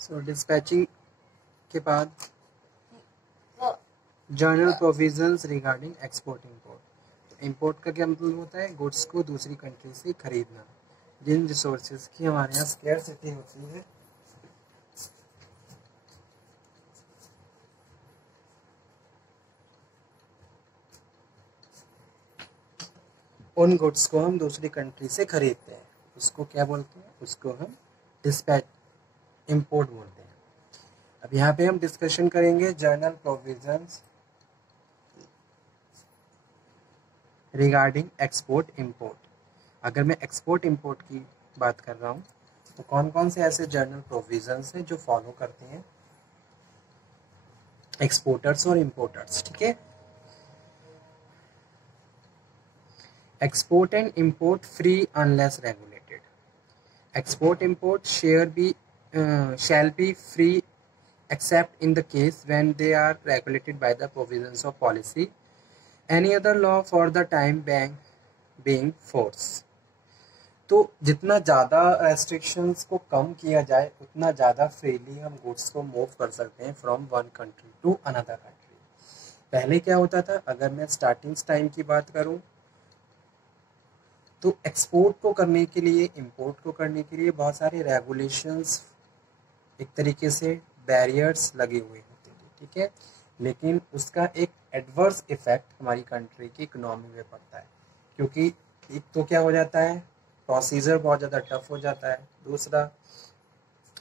सो dispatching के बाद general provisions regarding export import. Import का क्या मतलब होता है? गुड्स को दूसरी कंट्री से खरीदना। जिन रिसोर्सेज की हमारे यहाँ स्कैरसिटी होती है उन गुड्स को हम दूसरी कंट्री से खरीदते हैं, उसको क्या बोलते हैं? उसको हम डिस्पैच इंपोर्ट बोलते हैं। अब यहाँ पे हम डिस्कशन करेंगे general provisions regarding export import. अगर मैं एक्सपोर्ट इंपोर्ट की बात कर रहा हूँ तो कौन कौन से ऐसे जनरल प्रोविजंस हैं जो फॉलो करते हैं एक्सपोर्टर्स और इंपोर्टर्स। ठीक है, export and import free unless regulated. Export import shall be free except in the case when they are regulated by the provisions of policy any other law for the time being force। तो जितना ज़्यादा restrictions को कम किया जाए उतना ज़्यादा freely हम goods को मूव कर सकते हैं from one country to another country. पहले क्या होता था, अगर मैं स्टार्टिंग टाइम की बात करूं तो एक्सपोर्ट को करने के लिए, इंपोर्ट को करने के लिए बहुत सारे रेगुलेशंस, एक तरीके से बैरियर्स लगे हुए होते थे। ठीक है, लेकिन उसका एक एडवर्स इफेक्ट हमारी कंट्री की इकोनॉमी में पड़ता है, क्योंकि एक तो क्या हो जाता है, प्रोसीजर बहुत ज़्यादा टफ हो जाता है। दूसरा,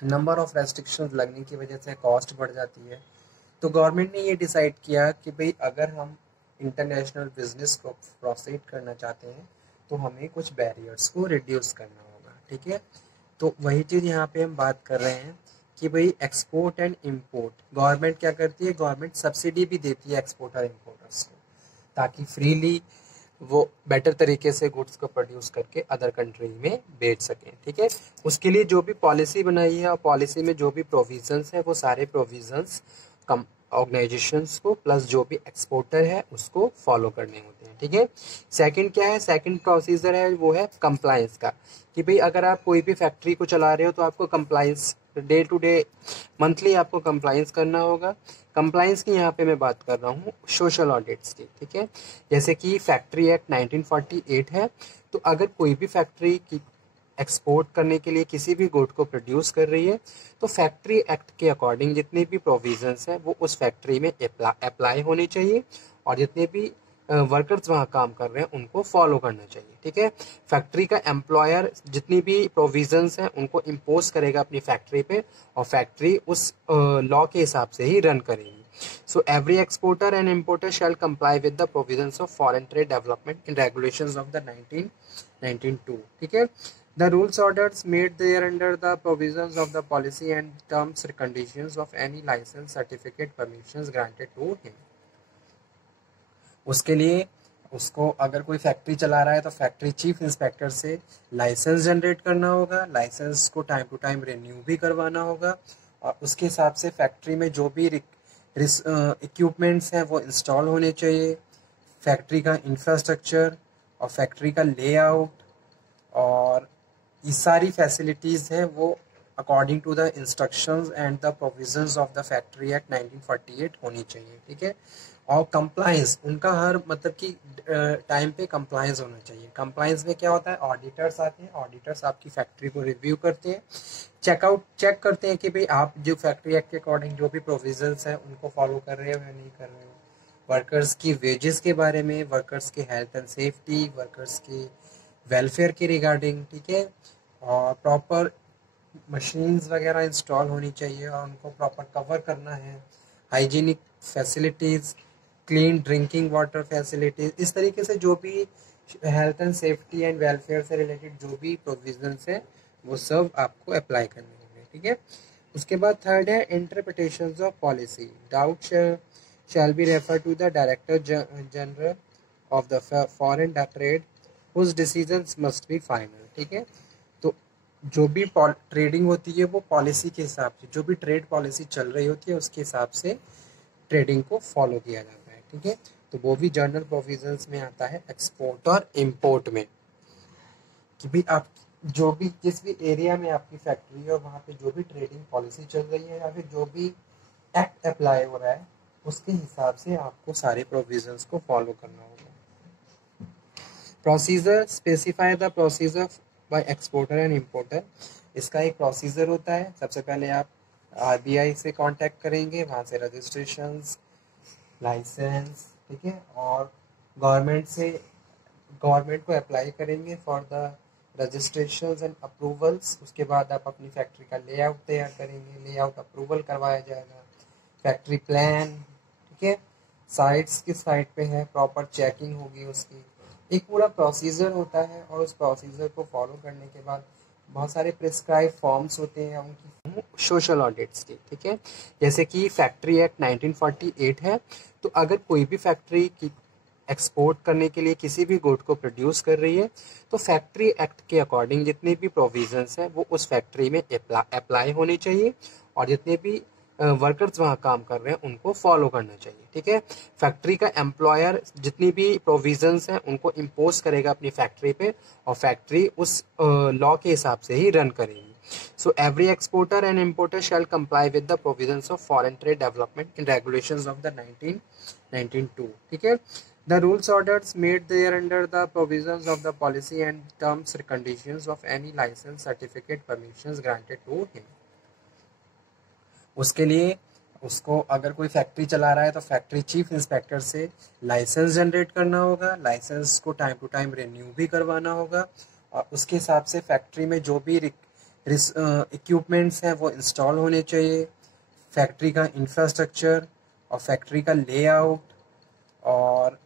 नंबर ऑफ रेस्ट्रिक्शंस लगने की वजह से कॉस्ट बढ़ जाती है। तो गवर्नमेंट ने ये डिसाइड किया कि भाई अगर हम इंटरनेशनल बिजनेस को प्रोसीड करना चाहते हैं तो हमें कुछ बैरियर्स को रिड्यूस करना होगा। ठीक है, तो वही चीज़ यहाँ पे हम बात कर रहे हैं कि भाई एक्सपोर्ट एंड इंपोर्ट, गवर्नमेंट क्या करती है, गवर्नमेंट सब्सिडी भी देती है एक्सपोर्टर इंपोर्टर्स को, ताकि फ्रीली वो बेटर तरीके से गुड्स को प्रोड्यूस करके अदर कंट्री में बेच सकें। ठीक है, उसके लिए जो भी पॉलिसी बनाई है और पॉलिसी में जो भी प्रोविजंस है वो सारे प्रोविजंस कम ऑर्गेनाइजेशंस को प्लस जो भी एक्सपोर्टर है उसको फॉलो करने होते हैं। ठीक है, सेकंड क्या है, सेकंड प्रोसीजर है वो है कंप्लायंस का, कि भाई अगर आप कोई भी फैक्ट्री को चला रहे हो तो आपको compliance day to day monthly आपको कंप्लायंस करना होगा। कंप्लायंस की यहाँ पे मैं बात कर रहा हूँ सोशल ऑडिट्स की। ठीक है, जैसे कि फैक्ट्री एक्ट 1948 है, तो अगर कोई भी फैक्ट्री की एक्सपोर्ट करने के लिए किसी भी गुड को प्रोड्यूस कर रही है तो फैक्ट्री एक्ट के अकॉर्डिंग जितने भी प्रोविजंस हैं वो उस फैक्ट्री में अप्लाई होने चाहिए और जितने भी वर्कर्स वहाँ काम कर रहे हैं उनको फॉलो करना चाहिए। ठीक है, फैक्ट्री का एम्प्लॉयर जितनी भी प्रोविजंस हैं उनको इम्पोज करेगा अपनी फैक्ट्री पे और फैक्ट्री उस लॉ के हिसाब से ही रन करेगी। So every exporter and importer shall comply with the provisions of Foreign Trade Development and Regulations of the 1992. ठीक है, the rules orders made there under the provisions of the policy and terms and conditions of any license, certificate, permissions granted to him. उसके लिए उसको अगर कोई factory चला रहा है तो फैक्ट्री चीफ इंस्पेक्टर से लाइसेंस जनरेट करना होगा, लाइसेंस को टाइम टू टाइम रिन्यू भी करवाना होगा और उसके हिसाब से फैक्ट्री में जो भी इक्विपमेंट्स हैं वो इंस्टॉल होने चाहिए। फैक्ट्री का इंफ्रास्ट्रक्चर और फैक्ट्री का लेआउट और ये सारी फैसिलिटीज़ हैं वो according to the instructions and the provisions of the factory act 1948 होनी चाहिए। ठीक है, और कंप्लायंस उनका हर मतलब कि टाइम पे कंप्लायंस होना चाहिए। कंप्लायंस में क्या होता है, ऑडिटर्स आते हैं, ऑडिटर्स आपकी फैक्ट्री को रिव्यू करते हैं, चेक करते हैं कि भाई आप जो फैक्ट्री एक्ट के अकॉर्डिंग जो भी प्रोविजंस हैं उनको फॉलो कर रहे हो या नहीं कर रहे हो। वर्कर्स की वेजेस के बारे में, वर्कर्स की हेल्थ एंड सेफ्टी, वर्कर्स की वेलफेयर के रिगार्डिंग। ठीक है, और प्रॉपर मशीन्स वगैरह इंस्टॉल होनी चाहिए और उनको प्रॉपर कवर करना है। Hygienic facilities, clean drinking water facilities, इस तरीके से जो भी health and safety and welfare से रिलेटेड जो भी प्रोविजंस है वो सब आपको अप्लाई करने होंगे। ठीक है, उसके बाद थर्ड है interpretations of policy. Doubt shall be referred to the Director General of the Foreign Trade whose decisions must be final। ठीक है, तो जो भी ट्रेडिंग होती है वो पॉलिसी के हिसाब से, जो भी ट्रेड पॉलिसी चल रही होती है उसके हिसाब से ट्रेडिंग को फॉलो किया जाता है। ठीक है, तो वो भी जनरल प्रोविजंस में आता है एक्सपोर्ट और इंपोर्ट में, कि भाई आप जो भी जिस भी एरिया में आपकी फैक्ट्री है और वहाँ पे जो भी ट्रेडिंग पॉलिसी चल रही है या फिर जो भी एक्ट अप्लाई हो रहा है उसके हिसाब से आपको सारे प्रोविजंस को फॉलो करना होगा। Procedure specify the procedure bye exporter and importer. इसका एक प्रोसीजर होता है। सबसे पहले आप आरबीआई से कांटेक्ट करेंगे, वहाँ से रजिस्ट्रेशंस, लाइसेंस, ठीक है, और गवर्नमेंट से गवर्नमेंट को अप्लाई करेंगे for the registrations and approvals. उसके बाद आप अपनी फैक्ट्री का लेआउट तैयार करेंगे, लेआउट अप्रूवल करवाया जाएगा, फैक्ट्री प्लान, ठीक है, साइट्स किस साइट पे है, प्रॉपर चेकिंग होगी उसकी। एक पूरा प्रोसीजर होता है और उस प्रोसीजर को फॉलो करने के बाद बहुत सारे प्रिस्क्राइब फॉर्म्स होते हैं उनकी सोशल ऑडिट्स की, ठीक है। जैसे कि फैक्ट्री एक्ट 1948 है, तो अगर कोई भी फैक्ट्री की एक्सपोर्ट करने के लिए किसी भी गुड को प्रोड्यूस कर रही है तो फैक्ट्री एक्ट के अकॉर्डिंग जितने भी प्रोविजंस हैं वो उस फैक्ट्री में अप्लाई होने चाहिए और जितने भी वर्कर्स वहाँ काम कर रहे हैं उनको फॉलो करना चाहिए, ठीक है। फैक्ट्री का एम्प्लॉयर जितनी भी प्रोविजंस हैं उनको इम्पोज करेगा अपनी फैक्ट्री पे और फैक्ट्री उस लॉ के हिसाब से ही रन करेगी। So every exporter and importer shall comply with the provisions of Foreign Trade Development and Regulations of the 1992, ठीक है। The rules orders made there under the provisions of the policy and terms and conditions of any license, certificate, permissions granted to him। उसके लिए उसको अगर कोई factory चला रहा है तो फैक्ट्री चीफ इंस्पेक्टर से लाइसेंस जनरेट करना होगा, लाइसेंस को टाइम टू टाइम रिन्यू भी करवाना होगा और उसके हिसाब से फैक्ट्री में जो भी इक्विपमेंट्स हैं वो इंस्टॉल होने चाहिए। फैक्ट्री का इंफ्रास्ट्रक्चर और फैक्ट्री का लेआउट और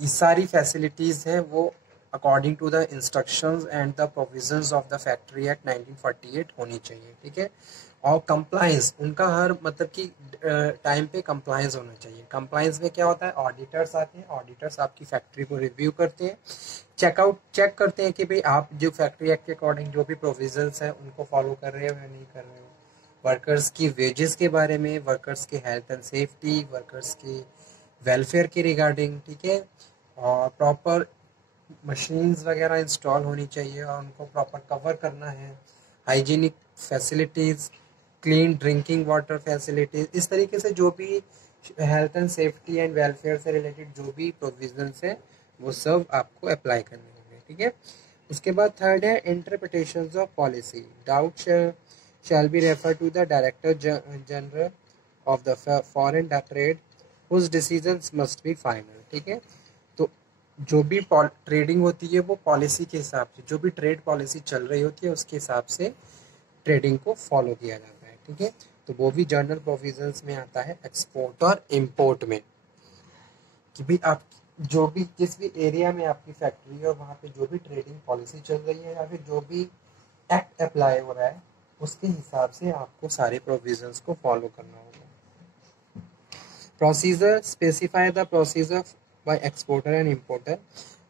ये सारी फैसिलिटीज़ हैं वो according to the instructions and the provisions of the factory act 1948 होनी चाहिए, ठीक है। और कंप्लायंस उनका हर मतलब कि टाइम पे कंप्लायंस होना चाहिए। कंप्लायंस में क्या होता है, ऑडिटर्स आते हैं, ऑडिटर्स आपकी फैक्ट्री को रिव्यू करते हैं, चेक करते हैं कि भाई आप जो फैक्ट्री एक्ट के अकॉर्डिंग जो भी प्रोविजंस हैं उनको फॉलो कर रहे हो या नहीं कर रहे हो। वर्कर्स की वेजेस के बारे में, वर्कर्स के हेल्थ एंड सेफ्टी, वर्कर्स के वेलफेयर के रिगार्डिंग, ठीक है। और प्रॉपर मशीन्स वगैरह इंस्टॉल होनी चाहिए और उनको प्रॉपर कवर करना है। Hygienic facilities, clean drinking water facilities, इस तरीके से जो भी health and safety and welfare से रिलेटेड जो भी प्रोविजंस है वो सब आपको अप्लाई करने होंगे, ठीक है। उसके बाद थर्ड है interpretations of policy. Doubt shall be referred to the Director General of the Foreign Trade whose decisions must be final, ठीक है। तो जो भी ट्रेडिंग होती है वो पॉलिसी के हिसाब से, जो भी ट्रेड पॉलिसी चल रही होती है उसके हिसाब से ट्रेडिंग को फॉलो किया जाता है, ठीक है। तो वो भी जर्नल प्रोविजंस में आता है एक्सपोर्ट और इम्पोर्ट में कि भी आप जो भी जिस भी एरिया में आपकी फैक्ट्री है और वहाँ पे जो भी ट्रेडिंग पॉलिसी चल रही है या फिर जो भी एक्ट अप्लाई हो रहा है उसके हिसाब से आपको सारे प्रोविजंस को फॉलो करना होगा। Procedure specify the procedure bye exporter and importer.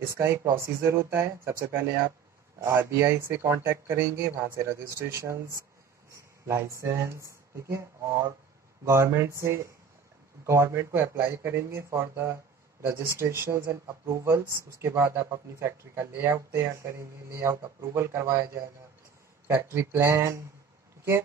इसका एक प्रोसीजर होता है। सबसे पहले आप आरबीआई से कांटेक्ट करेंगे, वहाँ से रजिस्ट्रेशंस, लाइसेंस, ठीक है, और गवर्नमेंट को अप्लाई करेंगे for the registrations and approvals. उसके बाद आप अपनी फैक्ट्री का लेआउट तैयार करेंगे, लेआउट अप्रूवल करवाया जाएगा, फैक्ट्री प्लान, ठीक है,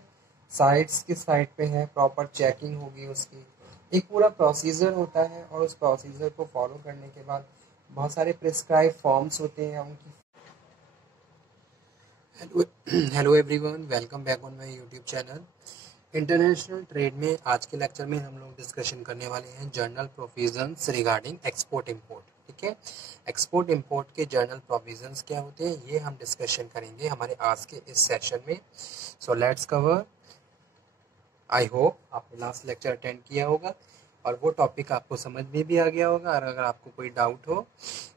साइट्स किस साइट पे है, प्रॉपर चेकिंग होगी उसकी। एक पूरा प्रोसीजर होता है और उस प्रोसीजर को फॉलो करने के बाद बहुत सारे प्रिस्क्राइब फॉर्म्स होते हैं उनकी। Hello everyone, welcome back on my YouTube channel. International trade में आज के लेक्चर में हम लोग डिस्कशन करने वाले हैं journal provisions regarding export import, ठीक है। एक्सपोर्ट इंपोर्ट के जर्नल प्रोविजंस क्या होते हैं ये हम डिस्कशन करेंगे हमारे आज के इस सेशन में। So let's cover. I hope आपने लास्ट लेक्चर अटेंड किया होगा और वो टॉपिक आपको समझ में भी आ गया होगा। और अगर आपको कोई डाउट हो,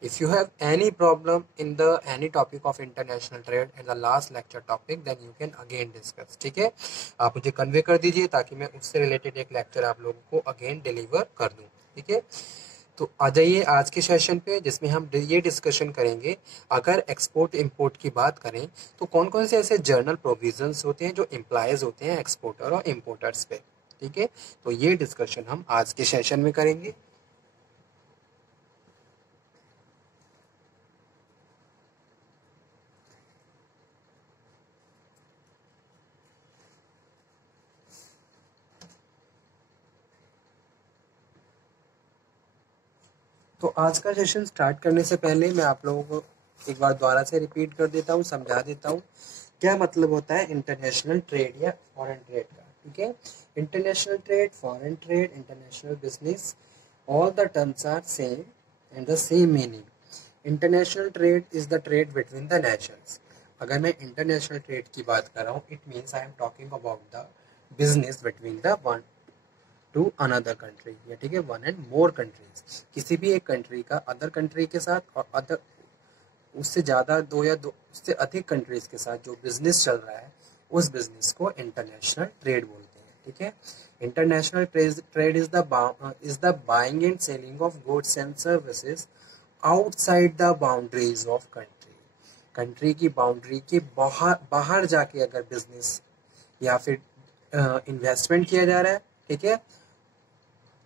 if you have any problem in the any topic of international trade in the last lecture topic, then you can again discuss, ठीक है। आप मुझे कन्वे कर दीजिए ताकि मैं उससे रिलेटेड एक लेक्चर आप लोगों को अगेन डिलीवर कर दूँ, ठीक है। तो आ जाइए आज के सेशन पे जिसमें हम ये डिस्कशन करेंगे अगर एक्सपोर्ट इंपोर्ट की बात करें तो कौन कौन से ऐसे जर्नल प्रोविजंस होते हैं जो इम्प्लाइज होते हैं एक्सपोर्टर और इम्पोर्टर्स पे, ठीक है। तो ये डिस्कशन हम आज के सेशन में करेंगे। तो आज का सेशन स्टार्ट करने से पहले मैं आप लोगों को एक बार दोबारा से रिपीट कर देता हूँ, समझा देता हूँ क्या मतलब होता है इंटरनेशनल ट्रेड या फॉरेन ट्रेड का। ठीक है, international trade, foreign trade, international business, all the terms are same and the same meaning. International trade is the trade between the nations. अगर मैं इंटरनेशनल ट्रेड की बात कर रहा हूँ, it means I am talking about the business between the one to another country, या ठीक है वन एंड मोर कंट्रीज। किसी भी एक कंट्री का अदर कंट्री के साथ और अदर उससे ज़्यादा दो या दो उससे अधिक कंट्रीज के साथ जो बिजनेस चल रहा है, उस बिजनेस को इंटरनेशनल ट्रेड बोलते हैं। ठीक है, international trade is the buying and selling of goods and services outside the boundaries of country. Country की बाउंड्री के बाहर बाहर जाके अगर बिजनेस या फिर इन्वेस्टमेंट किया जा रहा है, ठीक है,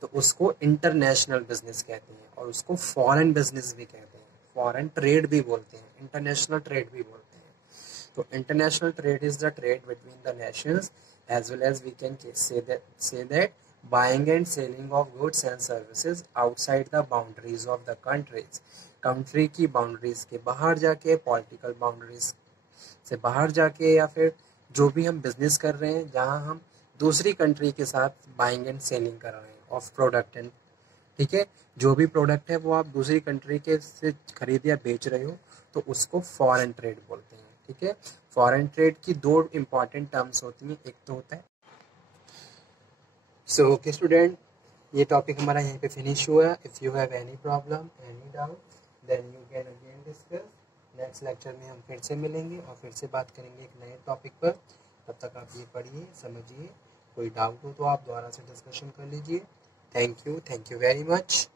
तो उसको इंटरनेशनल बिजनेस कहते हैं और उसको फॉरेन बिजनेस भी कहते हैं, फॉरेन ट्रेड भी बोलते हैं, इंटरनेशनल ट्रेड भी बोलते हैं। तो international trade is the trade between the Nations as well as we can say that buying and selling of goods and services outside the boundaries of the countries। Country की boundaries के बाहर जाके, political boundaries से बाहर जाके, या फिर जो भी हम बिजनेस कर रहे हैं जहां हम दूसरी कंट्री के साथ बाइंग एंड सेलिंग कर रहे हैं ऑफ प्रोडक्ट एंड, ठीक है, जो भी प्रोडक्ट है वो आप दूसरी कंट्री के से खरीद या बेच रहे हो, तो उसको फॉरेन ट्रेड बोलते हैं। ठीक है, फॉरेन ट्रेड की दो इंपॉर्टेंट टर्म्स होती हैं, एक तो होता है सो ओके स्टूडेंट, ये टॉपिक हमारा यहीं पे फिनिश हुआ। If you have any problem, any doubt, then you can again discuss. Next lecture में हम फिर से मिलेंगे और फिर से बात करेंगे एक नए टॉपिक पर। तब तक आप ये पढ़िए, समझिए, कोई डाउट हो तो आप दोबारा से डिस्कशन कर लीजिए। Thank you very much.